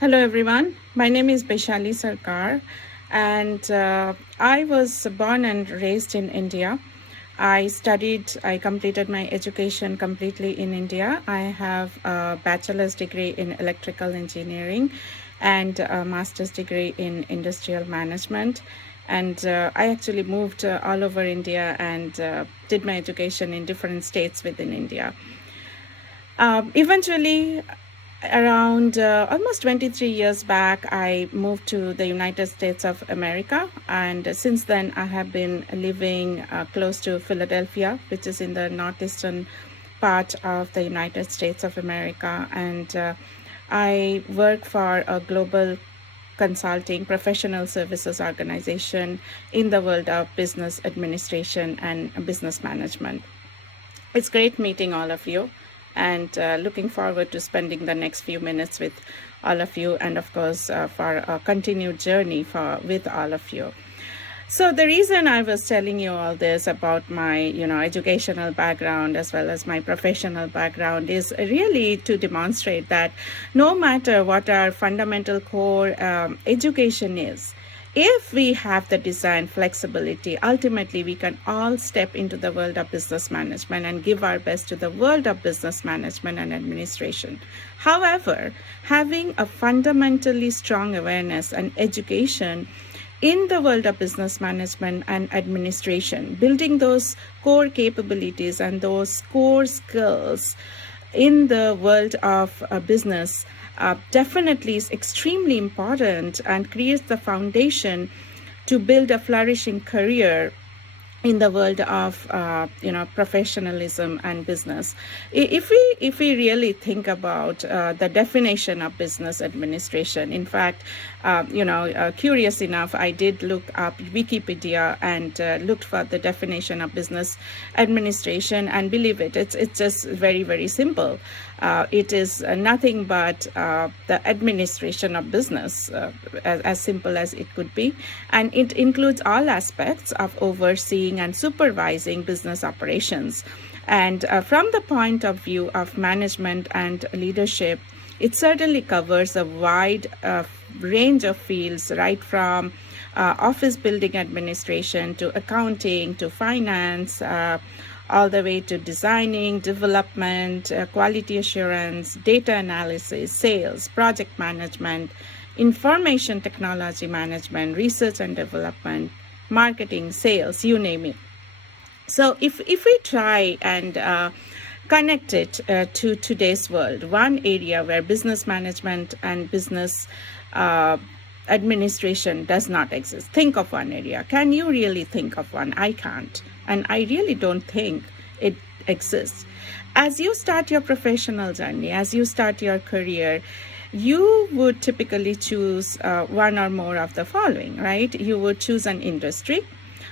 Hello everyone, my name is Baisali Sarkar and I was born and raised in India. I completed my education completely in India. I have a bachelor's degree in electrical engineering and a master's degree in industrial management. And I actually moved all over India and did my education in different states within India. Eventually, around almost 23 years back, I moved to the United States of America. And since then, I have been living close to Philadelphia, which is in the northeastern part of the United States of America. And I work for a global consulting professional services organization in the world of business administration and business management. It's great meeting all of you and looking forward to spending the next few minutes with all of you and of course for a continued journey with all of you. So the reason I was telling you all this about my educational background as well as my professional background is really to demonstrate that no matter what our fundamental core education is, if we have the design flexibility, ultimately we can all step into the world of business management and give our best to the world of business management and administration. However, having a fundamentally strong awareness and education in the world of business management and administration, building those core capabilities and those core skills in the world of business definitely is extremely important and creates the foundation to build a flourishing career in the world of professionalism and business. If we really think about the definition of business administration, in fact, curious enough, I did look up Wikipedia and looked for the definition of business administration, and believe it, it's just very, very simple. It is nothing but the administration of business, as simple as it could be, and it includes all aspects of overseeing and supervising business operations. And from the point of view of management and leadership, it certainly covers a wide range of fields, right from office building administration to accounting to finance, all the way to designing, development, quality assurance, data analysis, sales, project management, information technology management, research and development, marketing, sales, you name it. So if we try and connect it to today's world, one area where business management and business administration does not exist. Think of one area. Can you really think of one? I can't. And I really don't think it exists. As you start your professional journey, as you start your career, you would typically choose one or more of the following, right? You would choose an industry.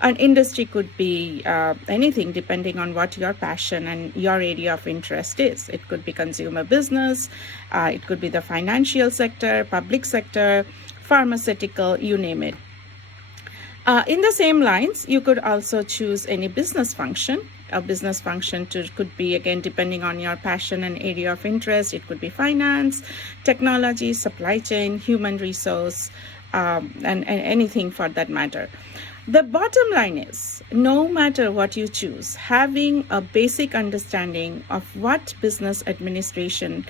An industry could be anything depending on what your passion and your area of interest is. It could be consumer business, it could be the financial sector, public sector, pharmaceutical, you name it. In the same lines, you could also choose any business function. A business function could be, again, depending on your passion and area of interest. It could be finance, technology, supply chain, human resource, and anything for that matter. The bottom line is, no matter what you choose, having a basic understanding of what business administration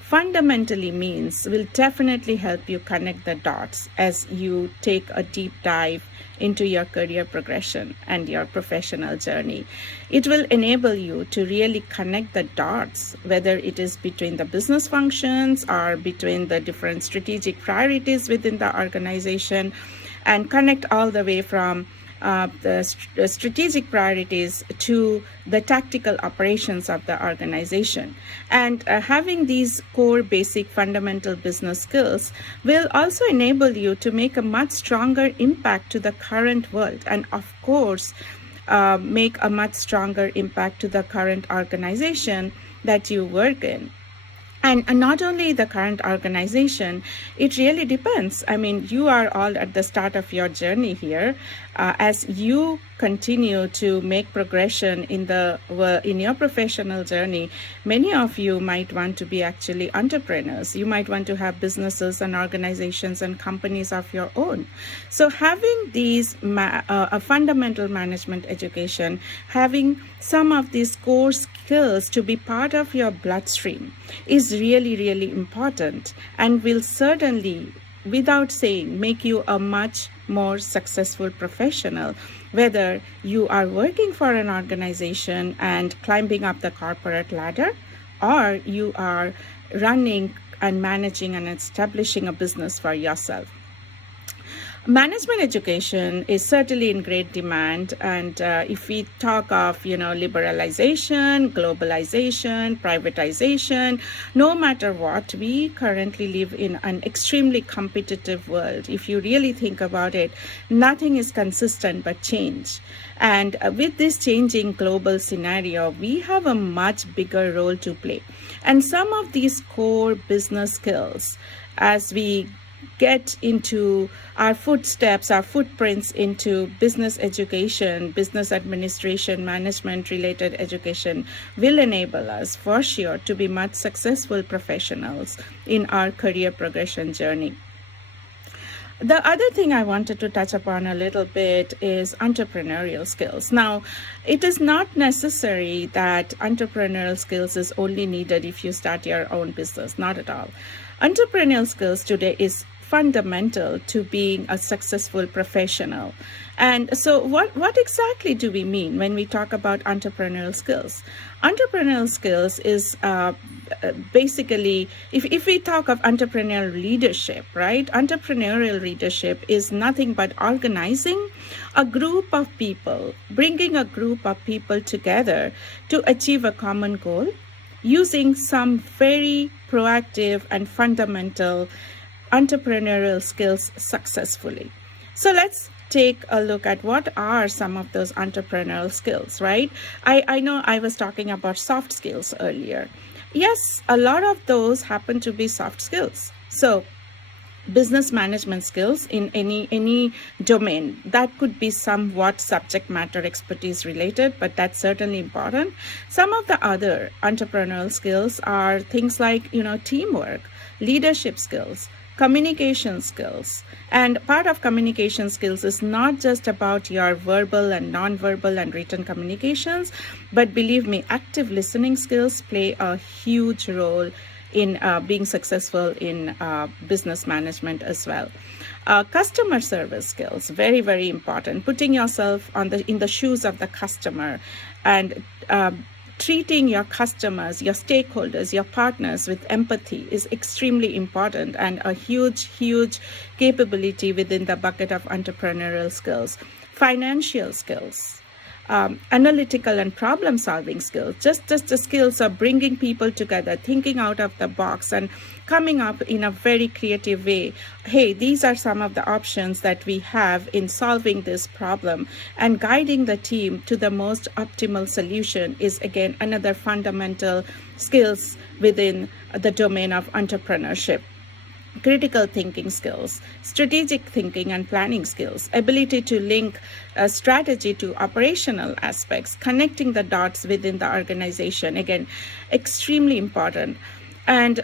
fundamentally means will definitely help you connect the dots as you take a deep dive into your career progression and your professional journey. It will enable you to really connect the dots, whether it is between the business functions or between the different strategic priorities within the organization, and connect all the way from the strategic priorities to the tactical operations of the organization. And having these core basic fundamental business skills will also enable you to make a much stronger impact to the current world, and of course make a much stronger impact to the current organization that you work in. And not only the current organization, it really depends. I mean, you are all at the start of your journey here. As you continue to make progression in your professional journey, many of you might want to be actually entrepreneurs. You might want to have businesses and organizations and companies of your own. So having these a fundamental management education, having some of these core skills to be part of your bloodstream is really, really important, and will certainly, without saying, make you a much more successful professional, whether you are working for an organization and climbing up the corporate ladder, or you are running and managing and establishing a business for yourself. Management education is certainly in great demand, and if we talk of liberalization, globalization, privatization, no matter what, we currently live in an extremely competitive world. If you really think about it, nothing is consistent but change. And with this changing global scenario, we have a much bigger role to play. And some of these core business skills, as we get into our footsteps, our footprints into business education, business administration, management related education, will enable us for sure to be much successful professionals in our career progression journey. The other thing I wanted to touch upon a little bit is entrepreneurial skills. Now, it is not necessary that entrepreneurial skills is only needed if you start your own business, not at all. Entrepreneurial skills today is fundamental to being a successful professional. And so what exactly do we mean when we talk about entrepreneurial skills? Entrepreneurial skills is basically, if we talk of entrepreneurial leadership, right? Entrepreneurial leadership is nothing but organizing a group of people, bringing a group of people together to achieve a common goal using some very proactive and fundamental entrepreneurial skills successfully. So let's take a look at what are some of those entrepreneurial skills, right? I know I was talking about soft skills earlier. Yes, a lot of those happen to be soft skills. So business management skills in any domain, that could be somewhat subject matter expertise related, but that's certainly important. Some of the other entrepreneurial skills are things like teamwork, leadership skills, communication skills. And part of communication skills is not just about your verbal and non-verbal and written communications, but believe me, active listening skills play a huge role in being successful in business management as well. Customer service skills, very, very important. Putting yourself in the shoes of the customer and treating your customers, your stakeholders, your partners with empathy is extremely important, and a huge, huge capability within the bucket of entrepreneurial skills. Financial skills, analytical and problem solving skills, just the skills of bringing people together, thinking out of the box and coming up in a very creative way. Hey, these are some of the options that we have in solving this problem, and guiding the team to the most optimal solution is again another fundamental skills within the domain of entrepreneurship. Critical thinking skills, strategic thinking and planning skills, ability to link strategy to operational aspects, connecting the dots within the organization, again, extremely important. And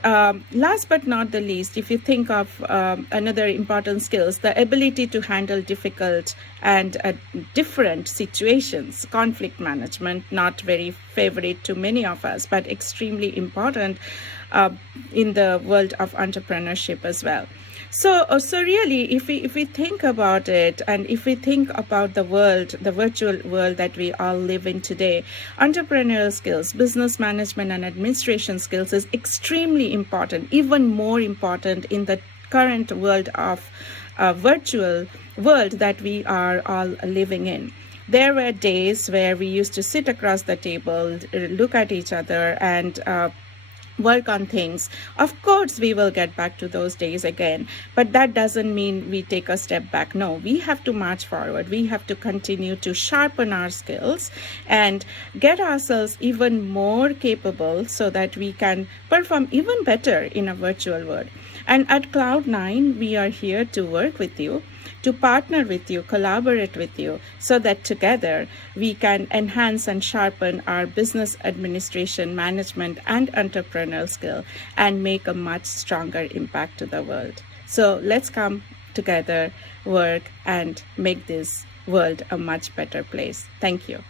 last but not the least, if you think of another important skills, the ability to handle difficult and different situations, conflict management, not very favorite to many of us, but extremely important in the world of entrepreneurship as well. So really, if we think about it, and if we think about the world, the virtual world that we all live in today, entrepreneurial skills, business management and administration skills is extremely important, even more important in the current world of virtual world that we are all living in. There were days where we used to sit across the table, look at each other, and work on things. Of course, we will get back to those days again, but that doesn't mean we take a step back. No, we have to march forward. We have to continue to sharpen our skills and get ourselves even more capable so that we can perform even better in a virtual world. And at Cloud9, we are here to work with you, to partner with you, collaborate with you, so that together we can enhance and sharpen our business administration, management, and entrepreneurial skill and make a much stronger impact to the world. So let's come together, work, and make this world a much better place. Thank you.